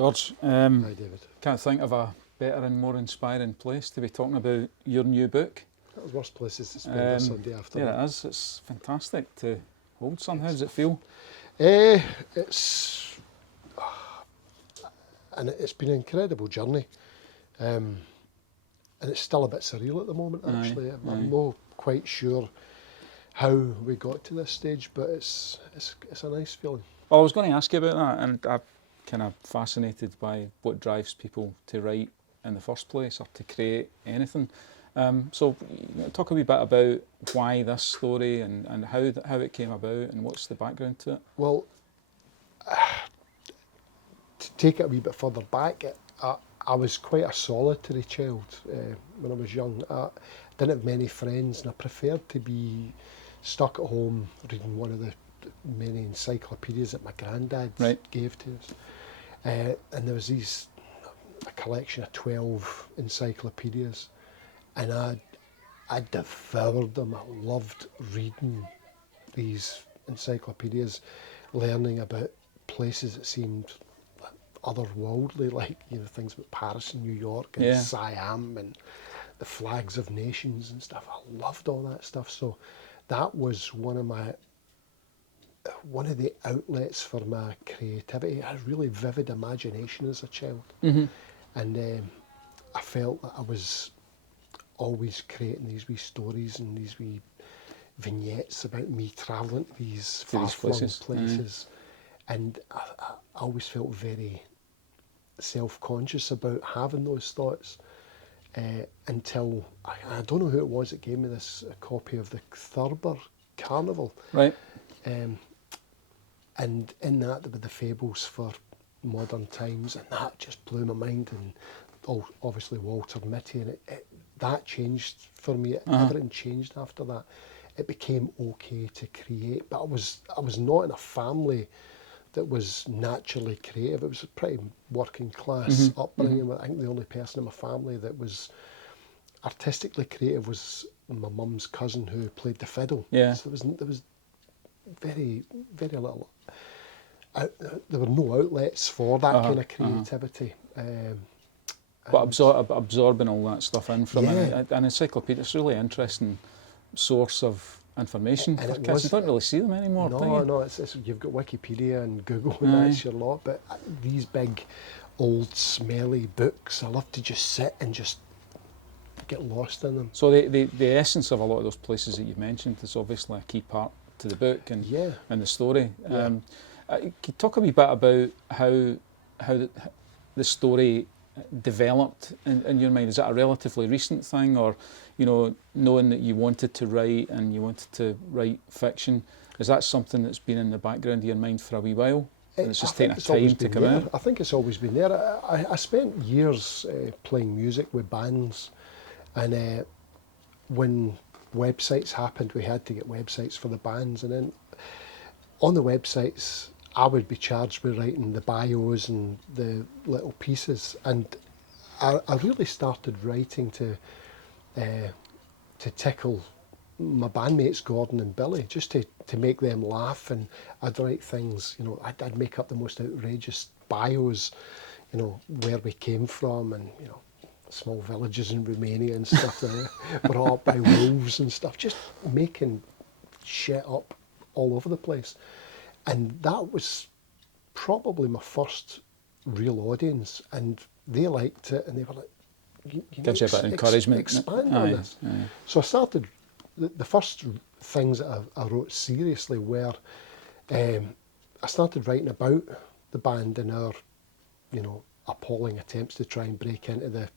George, Hi David. can't think of a better and more inspiring place to be talking about your new book. That was worse places to spend a Sunday afternoon. Yeah, it is. It's fantastic to hold some. How does it feel? It's been an incredible journey, and it's still a bit surreal at the moment. Actually, I'm not quite sure how we got to this stage, but it's a nice feeling. Well, I was going to ask you about that, and I'm kind of fascinated by what drives people to write in the first place or to create anything. So talk a wee bit about why this story and how it came about and what's the background to it. Well, to take it a wee bit further back, I was quite a solitary child when I was young. I didn't have many friends, and I preferred to be stuck at home reading one of the many encyclopedias that my granddad gave to us. And there was a collection of 12 encyclopedias, and I devoured them. I loved reading these encyclopedias, learning about places that seemed otherworldly, like things about Paterson, New York, and Siam, and the flags of nations and stuff. I loved all that stuff. So that was one of the outlets for my creativity. I had a really vivid imagination as a child, and I felt that I was always creating these wee stories and these wee vignettes about me travelling to these far-flung places. And I always felt very self-conscious about having those thoughts until, I don't know who it was that gave me this copy of the Thurber Carnival. Right. And in that there were the fables for modern times, and that just blew my mind. And obviously Walter Mitty, and that changed for me. Everything changed after that. It became okay to create, but I was not in a family that was naturally creative. It was a pretty working class upbringing. I think the only person in my family that was artistically creative was my mum's cousin who played the fiddle. Yeah. So there was very, very little. There were no outlets for that kind of creativity. But absorbing all that stuff in from an encyclopedia, it's a really interesting source of information for kids. You don't really see them anymore, do you? No, it's you've got Wikipedia and Google, and that's your lot. But these big, old, smelly books, I love to just sit and just get lost in them. So the essence of a lot of those places that you've mentioned is obviously a key part to the book and the story. Can you talk a wee bit about how the story developed in your mind? Is that a relatively recent thing, or knowing that you wanted to write and you wanted to write fiction, is that something that's been in the background of your mind for a wee while? And it's just taking time to come out? I think it's always been there. I spent years playing music with bands, and when websites happened, we had to get websites for the bands, and then on the websites I would be charged with writing the bios and the little pieces, and I really started writing to tickle my bandmates Gordon and Billy, just to make them laugh. And I'd write things, I'd make up the most outrageous bios, where we came from, and small villages in Romania and stuff that were all up by wolves and stuff, just making shit up all over the place. And that was probably my first real audience, and they liked it, and they were like, gives you a bit of encouragement. Expand on this. So I started, the first things that I wrote seriously were, I started writing about the band and our, appalling attempts to try and break into the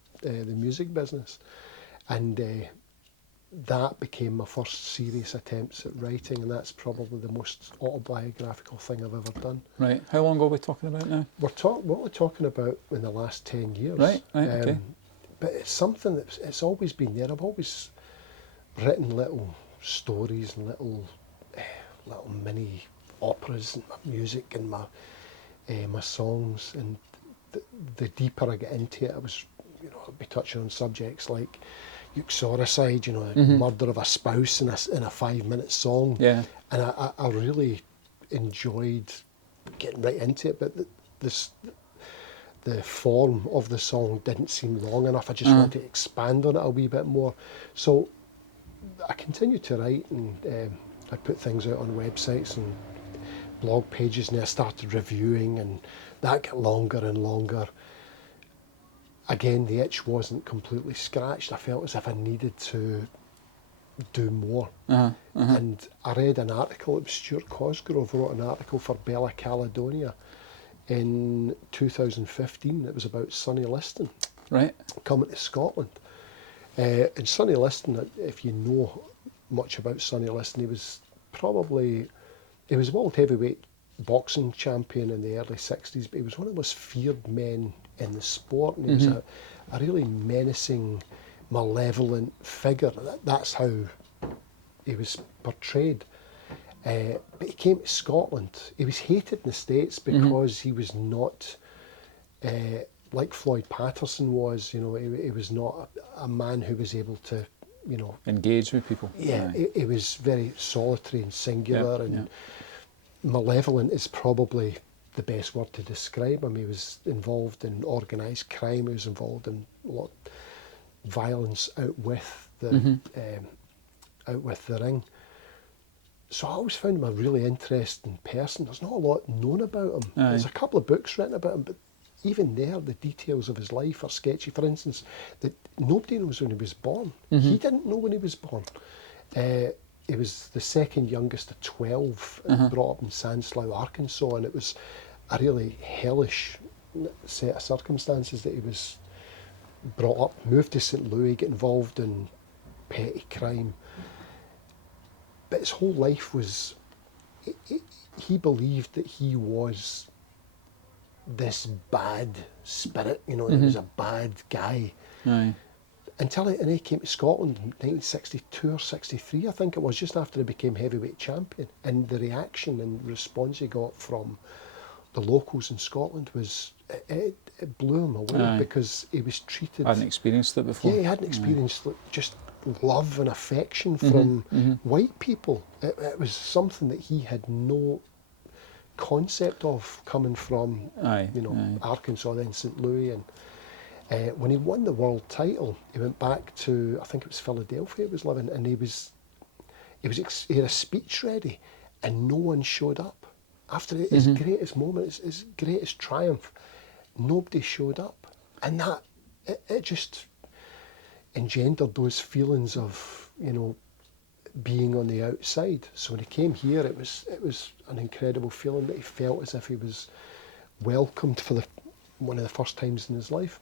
music business. And that became my first serious attempts at writing, and that's probably the most autobiographical thing I've ever done. Right. How long are we talking about now? What we're talking about in the last 10 years. Right, okay. But it's something it's always been there. I've always written little stories and little mini operas and my music and my songs, and the deeper I get into it, I'll be touching on subjects like uxoricide, murder of a spouse in a 5-minute song. Yeah. And I really enjoyed getting right into it. But the form of the song didn't seem long enough. I just wanted to expand on it a wee bit more. So I continued to write, and I put things out on websites and blog pages, and I started reviewing, and that got longer and longer. Again, the itch wasn't completely scratched. I felt as if I needed to do more. And I read an article, it was Stuart Cosgrove wrote an article for Bella Caledonia in 2015. It was about Sonny Liston coming to Scotland. And Sonny Liston, if you know much about Sonny Liston, he was world heavyweight boxing champion in the early 60s, but he was one of the most feared men in the sport, and he was a really menacing, malevolent figure. That's how he was portrayed. But he came to Scotland. He was hated in the States because he was not like Floyd Paterson was. He was not a man who was able to, engage with people. Yeah, he was very solitary and singular, and malevolent is probably the best word to describe him. He was involved in organised crime. He was involved in a lot of violence out with the ring. So I always found him a really interesting person. There's not a lot known about him. There's a couple of books written about him, but even there, the details of his life are sketchy. For instance, that nobody knows when he was born. He didn't know when he was born. He was the second youngest of 12, brought up in Sanslow, Arkansas, and it was a really hellish set of circumstances that he was brought up. Moved to St. Louis, get involved in petty crime. But his whole life was, he believed that he was this bad spirit, he was a bad guy. Until he came to Scotland in 1962 or 63, I think it was, just after he became heavyweight champion. And the reaction and response he got from the locals in Scotland was, it blew him away, because he was treated... I hadn't experienced it before. Yeah, he hadn't experienced just love and affection from white people. It was something that he had no concept of, coming from Arkansas, then St. Louis. And when he won the world title, he went back to, I think it was Philadelphia he was living, and he had a speech ready, and no one showed up. After his greatest moment, his greatest triumph, nobody showed up. And that, it just engendered those feelings of, being on the outside. So when he came here, it was an incredible feeling that he felt as if he was welcomed for one of the first times in his life.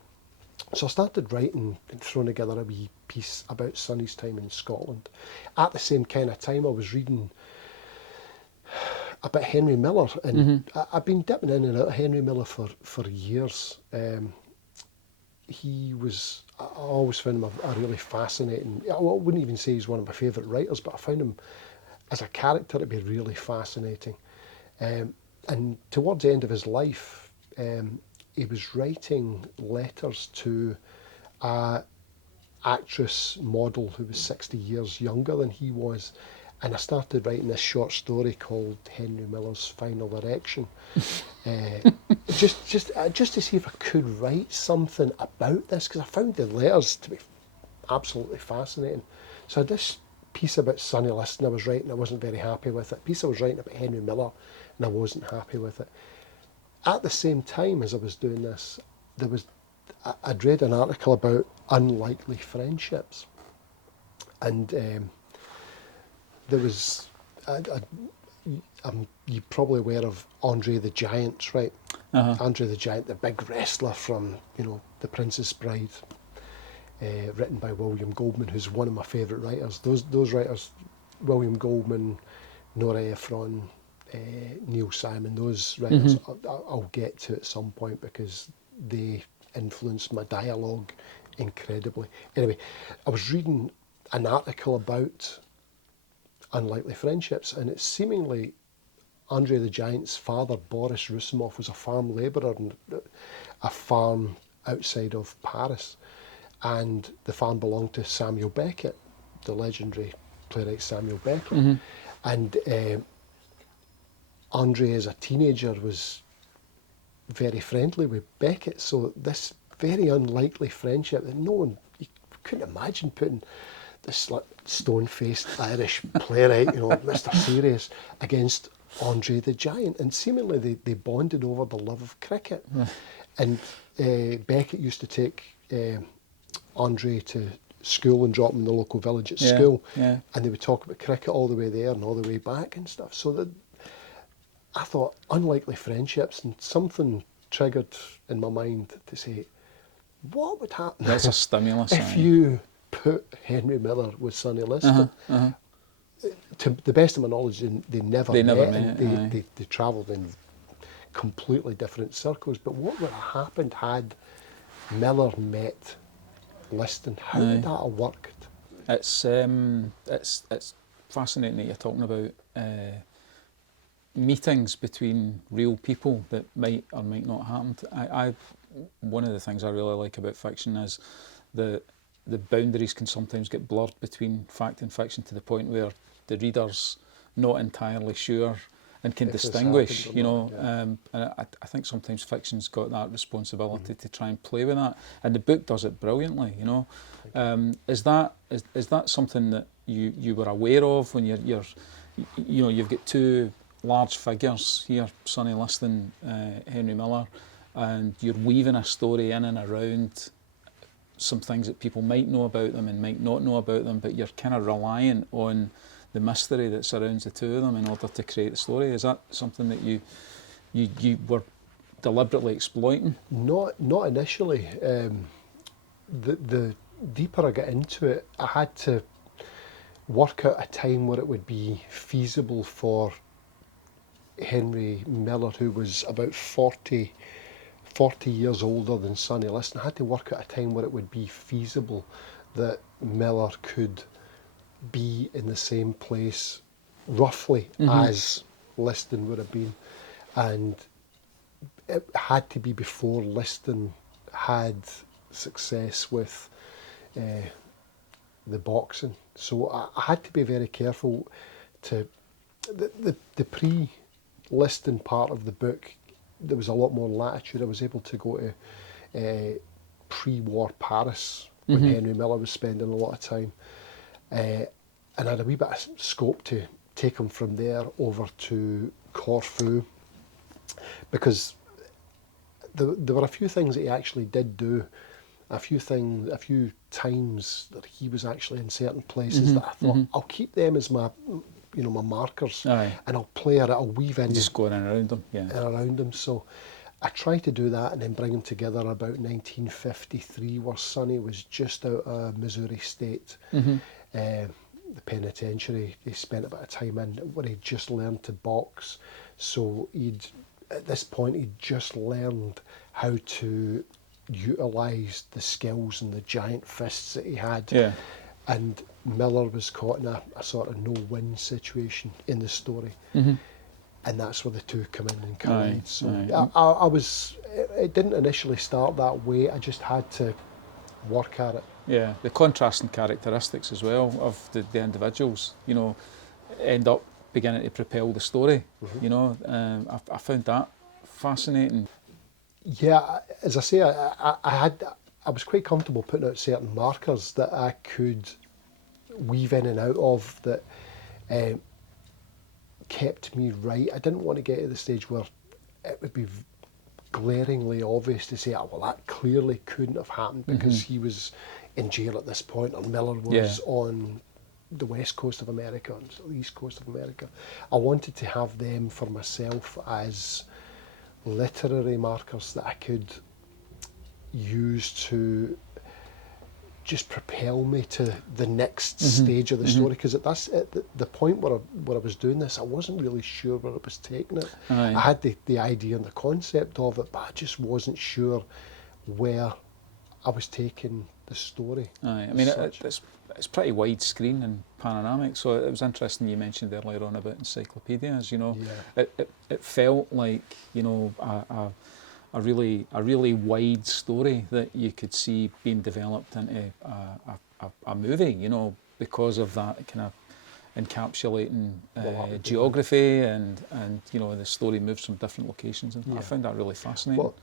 So I started writing and throwing together a wee piece about Sonny's time in Scotland. At the same kind of time, I was reading about Henry Miller, and I've been dipping in and out of Henry Miller for years. I always found him a really fascinating, I wouldn't even say he's one of my favourite writers, but I found him as a character to be really fascinating. And towards the end of his life, he was writing letters to an actress model who was 60 years younger than he was. And I started writing this short story called Henry Miller's Final Erection, just to see if I could write something about this, because I found the letters to be absolutely fascinating. So I had this piece about Sonny Liston I was writing, I wasn't very happy with it. Piece I was writing about Henry Miller, and I wasn't happy with it. At the same time as I was doing this, I'd read an article about unlikely friendships, and there was, you're probably aware of Andre the Giant, right? Andre the Giant, the big wrestler from, The Princess Bride, written by William Goldman, who's one of my favourite writers. Those writers, William Goldman, Nora Ephron, Neil Simon, those writers, I'll get to at some point, because they influenced my dialogue incredibly. Anyway, I was reading an article about unlikely friendships, and it's seemingly Andre the Giant's father, Boris Russimov, was a farm labourer in a farm outside of Paris, and the farm belonged to Samuel Beckett, the legendary playwright Samuel Beckett. And Andre, as a teenager, was very friendly with Beckett, so this very unlikely friendship that no one, you couldn't imagine putting this like stone-faced Irish playwright, Mr. Serious, against Andre the Giant, and seemingly they bonded over the love of cricket. And Beckett used to take Andre to school and drop him in the local village at school, and they would talk about cricket all the way there and all the way back and stuff. So that I thought unlikely friendships, and something triggered in my mind to say, what would happen? That's a stimulus. If you put Henry Miller with Sonny Liston? To the best of my knowledge, they never met. And they travelled in completely different circles. But what would have happened had Miller met Liston? How would that have worked? It's fascinating that you're talking about meetings between real people that might or might not happen. One of the things I really like about fiction is the boundaries can sometimes get blurred between fact and fiction to the point where the reader's not entirely sure and can distinguish, and I think sometimes fiction's got that responsibility to try and play with that, and the book does it brilliantly. Is that something that you were aware of when you've got two large figures here, Sonny Liston, Henry Miller, and you're weaving a story in and around some things that people might know about them and might not know about them, but you're kind of reliant on the mystery that surrounds the two of them in order to create the story? Is that something that you were deliberately exploiting? Not initially. The deeper I got into it, I had to work out a time where it would be feasible for Henry Miller, who was about 40 years older than Sonny Liston. I had to work out a time where it would be feasible that Miller could be in the same place roughly as Liston would have been, and it had to be before Liston had success with the boxing. So I had to be very careful to the pre-Liston part of the book. There was a lot more latitude. I was able to go to pre-war Paris when Henry Miller was spending a lot of time, and I had a wee bit of scope to take him from there over to Corfu, because there were a few things that he actually did do, a few times that he was actually in certain places that I thought I'll keep them as my my markers, and I'll weave in just going around them, around them. So I tried to do that and then bring them together about 1953, where Sonny was just out of Missouri State, the penitentiary. He spent a bit of time in where he'd just learned to box. So at this point he'd just learned how to utilise the skills and the giant fists that he had. And Miller was caught in a sort of no-win situation in the story, and that's where the two come in and collide. I was. It didn't initially start that way. I just had to work at it. Yeah, the contrasting characteristics as well of the individuals, end up beginning to propel the story. I found that fascinating. Yeah, as I say, I was quite comfortable putting out certain markers that I could weave in and out of that kept me right. I didn't want to get to the stage where it would be glaringly obvious to say, well, that clearly couldn't have happened because he was in jail at this point, or Miller was on the west coast of America, and the east coast of America. I wanted to have them for myself as literary markers that I could use to just propel me to the next stage of the story, because at the point where I was doing this, I wasn't really sure where it was taking it. I had the idea and the concept of it, but I just wasn't sure where I was taking the story. I mean, it's pretty widescreen and panoramic, so it was interesting you mentioned earlier on about encyclopedias. It felt like a really wide story that you could see being developed into a movie, because of that kind of encapsulating geography and the story moves from different locations, and I found that really fascinating. Well,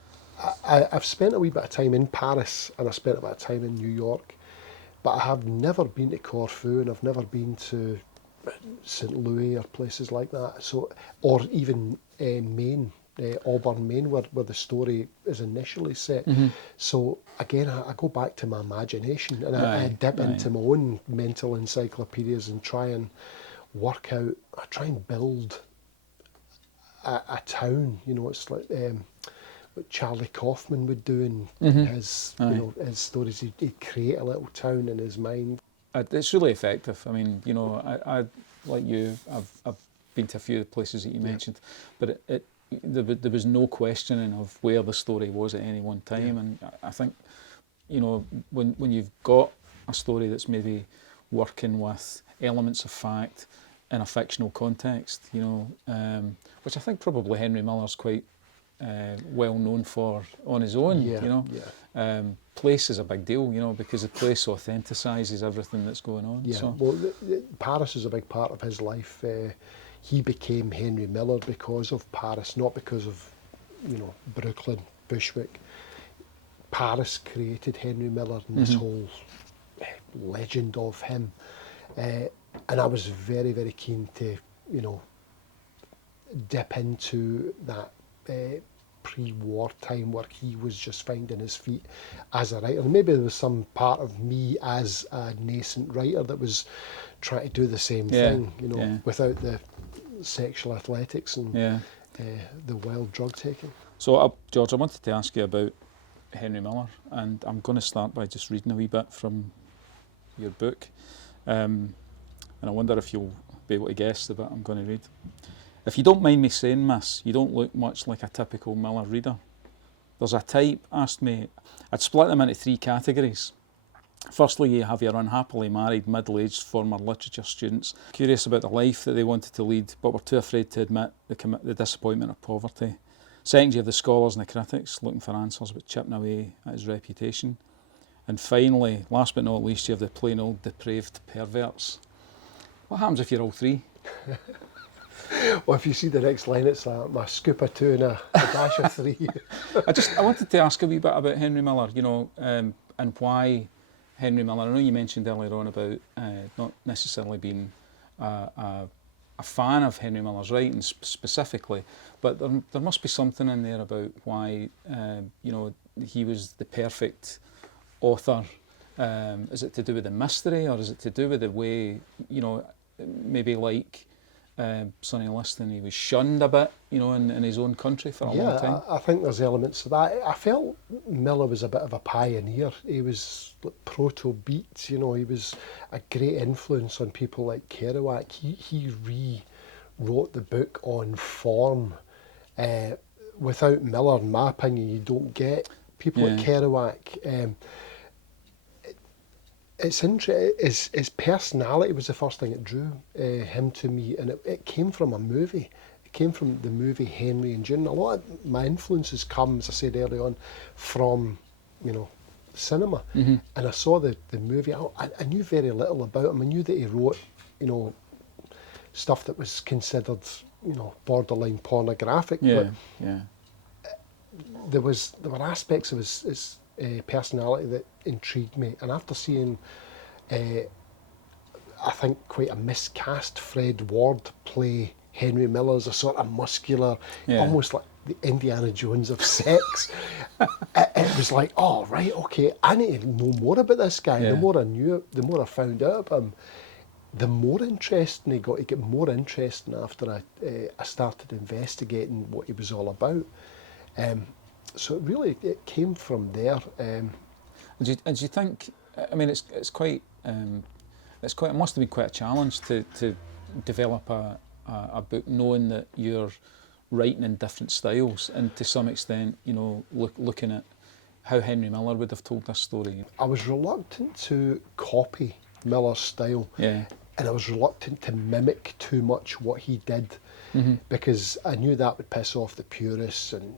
I've spent a wee bit of time in Paris and I spent a bit of time in New York, but I have never been to Corfu and I've never been to St. Louis or places like that. So, or even Maine, Auburn, Maine, where the story is initially set. So again, I go back to my imagination and I dip into my own mental encyclopedias and try and work out, I try and build a town. It's like what Charlie Kaufman would do in his his stories. He'd create a little town in his mind. It's really effective. I mean, I like you, I've been to a few of the places that you mentioned, but there was no questioning of where the story was at any one time, and I think, when you've got a story that's maybe working with elements of fact in a fictional context, which I think probably Henry Miller's quite well known for on his own, place is a big deal, because the place authenticises everything that's going on. Yeah, so. Well, Paris is a big part of his life. He became Henry Miller because of Paris, not because of, Brooklyn, Bushwick. Paris created Henry Miller and this whole legend of him. And I was very, very keen to, dip into that pre-war time where he was just finding his feet as a writer. And maybe there was some part of me as a nascent writer that was trying to do the same thing, without the sexual athletics and the wild drug taking. So, George, I wanted to ask you about Henry Miller, and I'm going to start by just reading a wee bit from your book, and I wonder if you'll be able to guess the bit I'm going to read. If you don't mind me saying, miss, you don't look much like a typical Miller reader. There's a type, asked me, I'd split them into 3 categories. Firstly, you have your unhappily married, middle-aged former literature students, curious about the life that they wanted to lead, but were too afraid to admit the disappointment of poverty. Second, you have the scholars and the critics looking for answers but chipping away at his reputation. And finally, last but not least, you have the plain old depraved perverts. What happens if you're all 3? Well, if you see the next line, it's my scoop of 2 and a dash of 3. I wanted to ask a wee bit about Henry Miller, and why Henry Miller. I know you mentioned earlier on about not necessarily being a fan of Henry Miller's writing specifically, but there must be something in there about why he was the perfect author. Is it to do with the mystery, or is it to do with the way, maybe like Sonny Liston, he was shunned a bit, in his own country for a long time? I think there's elements of that. I felt Miller was a bit of a pioneer. He was like proto-beat, he was a great influence on people like Kerouac. He rewrote the book on form. Without Miller, in my opinion, you don't get people like Kerouac. It's interesting. His personality was the first thing that drew him to me, and it came from a movie. It came from the movie Henry and June. A lot of my influences come, as I said earlier on, from cinema. And I saw the movie. I knew very little about him. I knew that he wrote stuff that was considered borderline pornographic. But there were aspects of his personality that intrigued me, and after seeing I think quite a miscast Fred Ward play Henry Miller as a sort of muscular, almost like the Indiana Jones of sex, it was like, oh right, okay, I need to know more about this guy. The more I knew, the more I found out about him, the more interesting he got. He got more interesting after I started investigating what he was all about. So it came from there. Do you think? I mean, it must have been quite a challenge to develop a book, knowing that you're writing in different styles, and to some extent, looking at how Henry Miller would have told this story. I was reluctant to copy Miller's style, and I was reluctant to mimic too much what he did, because I knew that would piss off the purists, and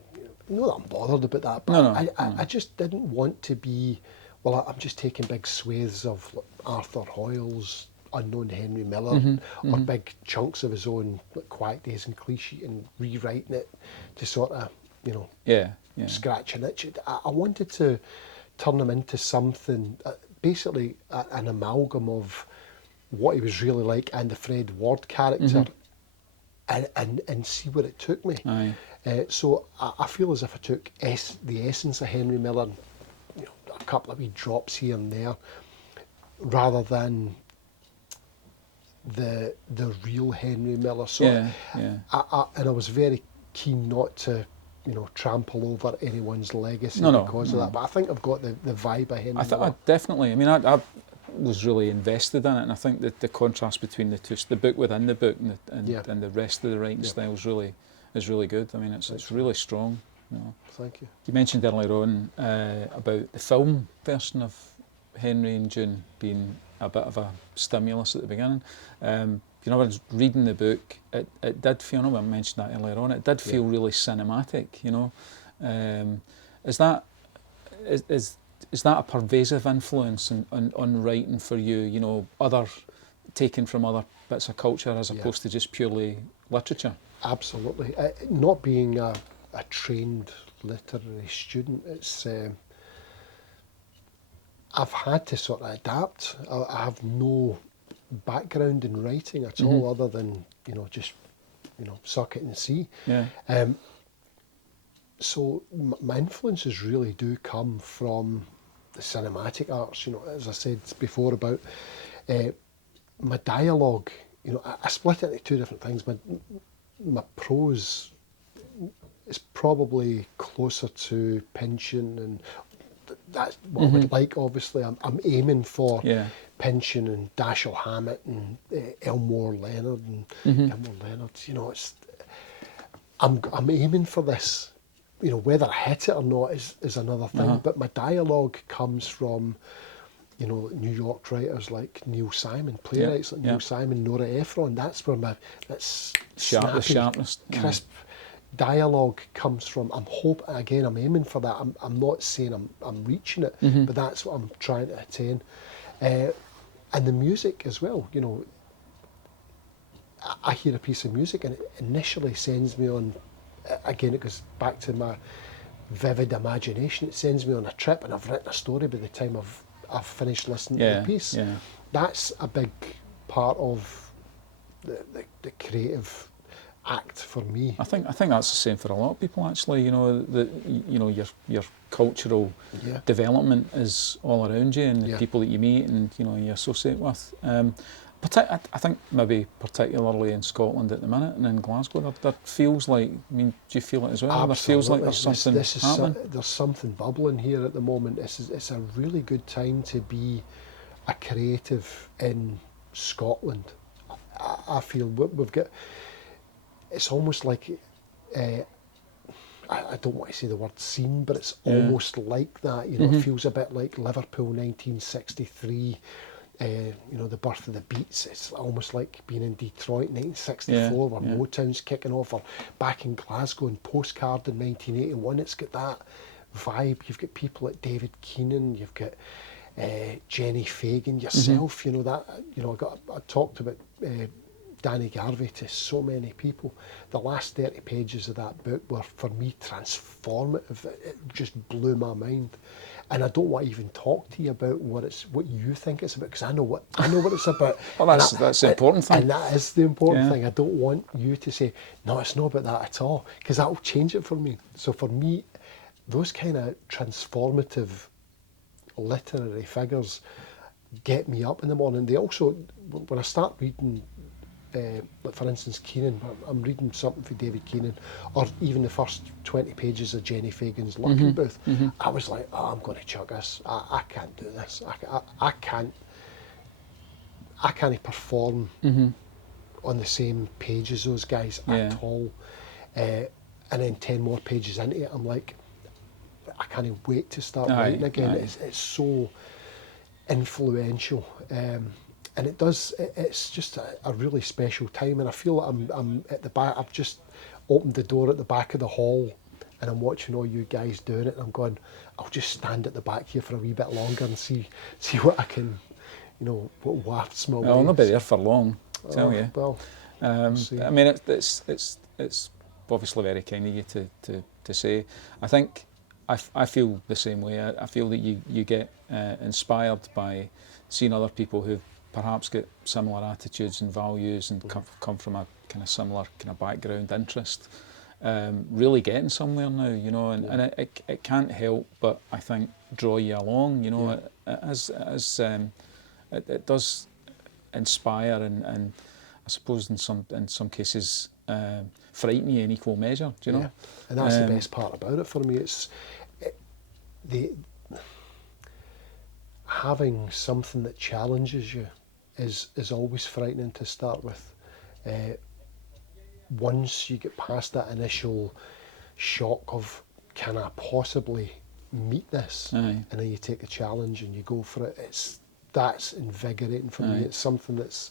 not that I'm bothered about that, but I just didn't want to be, I'm just taking big swathes of Arthur Hoyle's unknown Henry Miller or big chunks of his own, like Quiet Days and Cliche, and rewriting it to sort of, you know, scratch an itch. I wanted to turn him into something, basically an amalgam of what he was really like and the Fred Ward character, and see where it took me. So I feel as if I took the essence of Henry Miller, you know, a couple of wee drops here and there, rather than the real Henry Miller. So and I was very keen not to, you know, trample over anyone's legacy because of that. But I think I've got the vibe of Henry Miller. I definitely. I mean, I was really invested in it, and I think that the contrast between the two, the book within the book, and the rest of the writing style is really good. I mean, it's really strong. You know. Thank you. You mentioned earlier on about the film version of Henry and June being a bit of a stimulus at the beginning. You know, when I was reading the book, it did feel, I know I mentioned that earlier on, it did feel really cinematic, you know. Is that a pervasive influence on writing for you, you know, taken from other bits of culture as opposed to just purely literature? Absolutely. Not being a trained literary student, it's I've had to sort of adapt. I have no background in writing at all, other than, you know, just, you know, suck it and see. So my influences really do come from the cinematic arts. You know, as I said before about my dialogue, you know, I split it into two different things. My prose is probably closer to Pynchon, and that's what I would like. Obviously, I'm aiming for Pynchon and Dashiell Hammett and Elmore Leonard and Elmore Leonard. You know, I'm aiming for this. You know, whether I hit it or not is another thing. But my dialogue comes from, you know, New York writers like Neil Simon, playwrights like Neil Simon, Nora Ephron. That's where that's snappy, sharpness, crisp dialogue comes from. I'm aiming for that. I'm not saying I'm reaching it, but that's what I'm trying to attain. And the music as well. You know, I hear a piece of music and it initially sends me on. Again, it goes back to my vivid imagination. It sends me on a trip, and I've written a story by the time I've finished listening to the piece. That's a big part of the creative act for me. I think that's the same for a lot of people, actually. You know, your cultural development is all around you, and the people that you meet and, you know, you associate with. I think maybe particularly in Scotland at the minute and in Glasgow, there feels like, I mean, do you feel it as well? Absolutely. There feels like there's something happening. There's something bubbling here at the moment. It's a really good time to be a creative in Scotland. I feel we've got, it's almost like, I don't want to say the word scene, but it's almost like that. You know, it feels a bit like Liverpool 1963. You know, the birth of the Beats. It's almost like being in Detroit 1964 where Motown's kicking off, or back in Glasgow in Postcard in 1981. It's got that vibe. You've got people like David Keenan, you've got Jenny Fagan, yourself, you know, that, you know, I talked about Danny Garvey to so many people. The last 30 pages of that book were, for me, transformative. It just blew my mind. And I don't want to even talk to you about what you think it's about, because I know what it's about. Well, that's the important thing. And that is the important thing. I don't want you to say, no, it's not about that at all, because that will change it for me. So for me, those kind of transformative literary figures get me up in the morning. They also, when I start reading, like for instance Keenan, I'm reading something for David Keenan, or even the first 20 pages of Jenny Fagan's Lucky Booth, I was like, oh, I'm going to chuck this. I can't do this. I can't perform on the same page as those guys at all. And then 10 more pages into it, I'm like, I can't wait to start writing again. It's so influential. And it's just a really special time, and I feel I'm at the back. I've just opened the door at the back of the hall, and I'm watching all you guys doing it, and I'm going, I'll just stand at the back here for a wee bit longer and see what I can what wafts my way. I'll not be there for long, tell you. Well, I mean, it's obviously very kind of you to say. I think I feel the same way. I feel that you get inspired by seeing other people who've perhaps got similar attitudes and values and come from a kind of similar kind of background, interest, really getting somewhere now, and it can't help but, I think, draw you along, it does inspire and I suppose in some cases frighten you in equal measure, do you know? Yeah. And that's the best part about it for me. It's having something that challenges you is always frightening to start with. Once you get past that initial shock of, can I possibly meet this? Aye. And then you take a challenge and you go for it. That's invigorating for me. It's something it's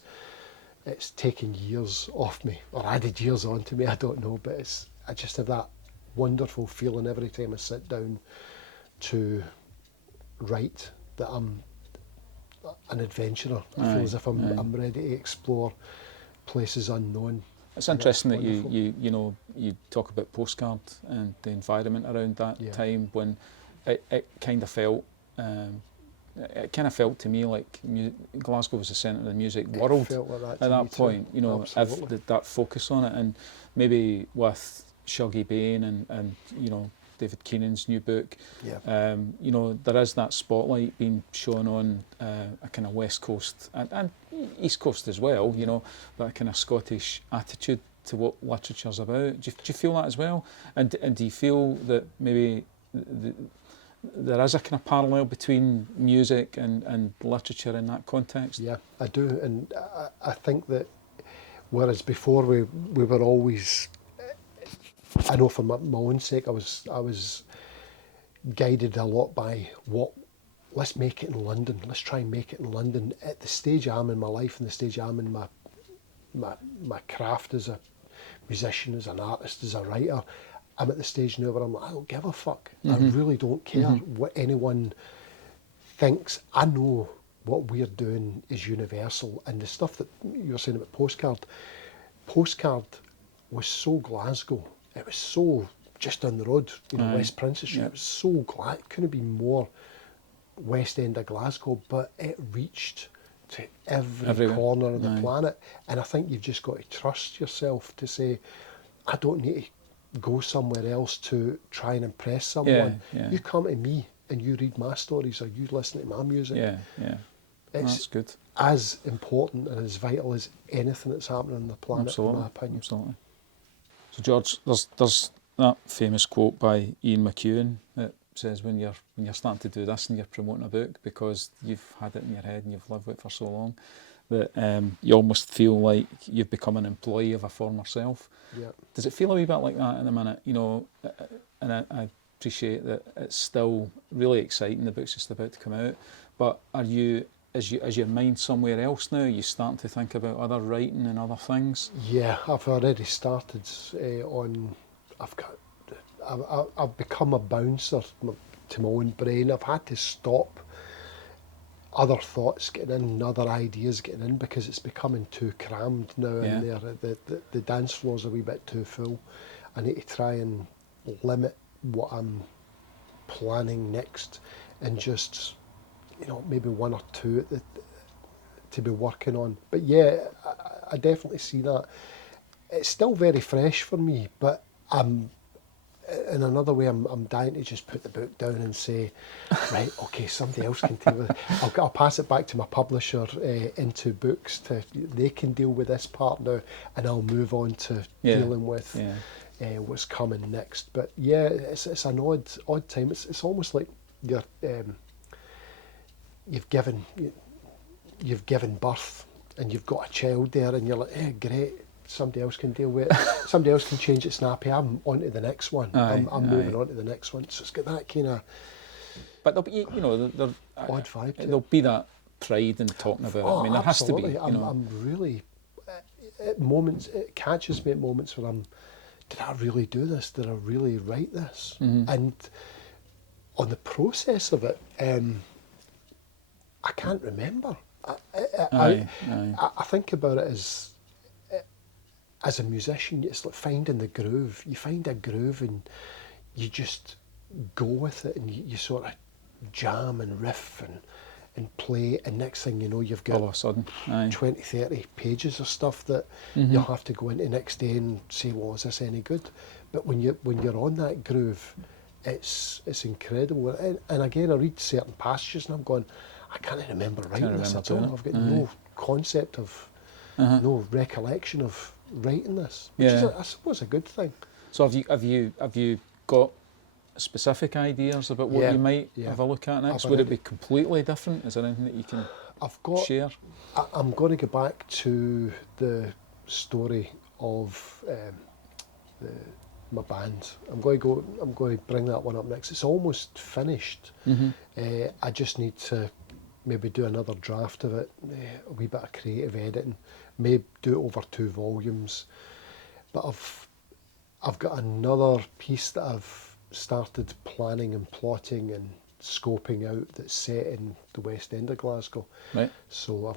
taken years off me, or added years onto me, I don't know, but I just have that wonderful feeling every time I sit down to write that I'm an adventurer. I feel as if I'm ready to explore places unknown. It's interesting that you talk about Postcard and the environment around that time when it kind of felt to me like Glasgow was the centre of the music world like at that point. That focus on it, and maybe with Shuggy Bain and David Keenan's new book, there is that spotlight being shown on a kind of West Coast and East Coast as well, that kind of Scottish attitude to what literature's about. Do you feel that as well? And do you feel that maybe there is a kind of parallel between music and literature in that context? Yeah, I do, and I think that whereas before we were always, I know for my own sake, I was guided a lot by let's make it in London. Let's try and make it in London. At the stage I'm in my life and the stage I'm in my craft as a musician, as an artist, as a writer, I'm at the stage now where I'm like, I don't give a fuck. I really don't care what anyone thinks. I know what we're doing is universal. And the stuff that you were saying about Postcard was so Glasgow. It was so just down the road, West Princess Street. It was so glad it couldn't be more West End of Glasgow, but it reached to every corner of the planet. And I think you've just got to trust yourself to say, I don't need to go somewhere else to try and impress someone. You come to me and you read my stories or you listen to my music. It's that's good. As important and as vital as anything that's happening on the planet, in my opinion. Absolutely. So George, there's that famous quote by Ian McEwan that says when you're starting to do this and you're promoting a book because you've had it in your head and you've lived with it for so long, that you almost feel like you've become an employee of a former self. Yeah. Does it feel a wee bit like that in the minute? And I appreciate that it's still really exciting, the book's just about to come out, but is your mind somewhere else now? You starting to think about other writing and other things? Yeah, I've already started I've become a bouncer to my own brain. I've had to stop other thoughts getting in, other ideas getting in, because it's becoming too crammed now in there. The dance floor's a wee bit too full. I need to try and limit what I'm planning next and just, maybe one or two to be working on. But yeah, I definitely see that. It's still very fresh for me, but in another way, I'm dying to just put the book down and say, right, okay, somebody else can deal with it. I'll pass it back to my publisher Into Books they can deal with this part now, and I'll move on to dealing with what's coming next. But yeah, it's an odd time. It's almost like you've given birth and you've got a child there, and you're like, great. Somebody else can deal with it. Somebody else can change it snappy. I'm on to the next one. I'm moving on to the next one. So it's got that kind of. But there'll be, odd vibe. There'll be that pride in talking about it. I mean, there absolutely. has to be. I'm really. At moments, it catches me at moments where did I really do this? Did I really write this? And on the process of it, I can't remember. I think about it as a musician, it's like finding the groove. You find a groove and you just go with it, and you sort of jam and riff and play, and next thing you know, you've got All of a sudden, 20, 30 pages of stuff that you'll have to go into next day and say, well, is this any good? But when you're on that groove, it's incredible. And again, I read certain passages and I'm going, I can't remember writing this at all. I've got no concept of, no recollection of writing this, which is, I suppose, a good thing. So have you got specific ideas about what you might have a look at next? Would it be completely different? Is there anything that you can share? I'm going to go back to the story of my band. I'm going to bring that one up next. It's almost finished. I just need to maybe do another draft of it, a wee bit of creative editing, maybe do it over 2 volumes. But I've got another piece that I've started planning and plotting and scoping out that's set in the West End of Glasgow. Right. So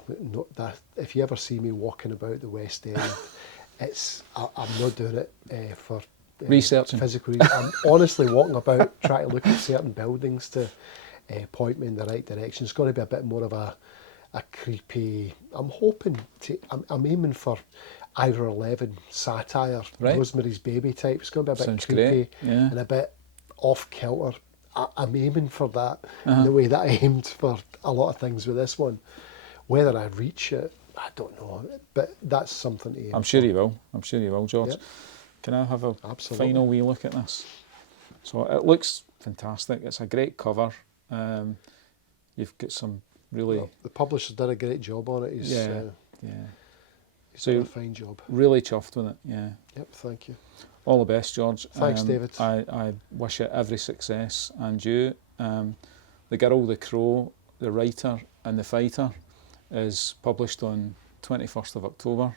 that if you ever see me walking about the West End, I'm not doing it for researching. Physical reasons. I'm honestly walking about trying to look at certain buildings to point me in the right direction. It's going to be a bit more of a creepy. I'm aiming for Ira 11 satire, right. Rosemary's Baby type. It's going to be a bit Sounds creepy great. Yeah. and a bit off kilter. I'm aiming for that in the way that I aimed for a lot of things with this one. Whether I reach it, I don't know, but that's something to aim I'm sure you will. I'm sure you will, George. Yep. Can I have a Absolutely. final wee look at this? So it looks fantastic. It's a great cover. You've got some really... Well, the publisher did a great job on it. He's done a fine job. Really chuffed with it, yeah. Yep, thank you. All the best, George. Thanks, David. I wish you every success, and you. The Girl, the Crow, the Writer and the Fighter is published on 21st of October.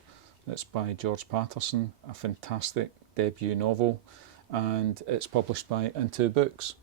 It's by George Paterson, a fantastic debut novel, and it's published by Into Books.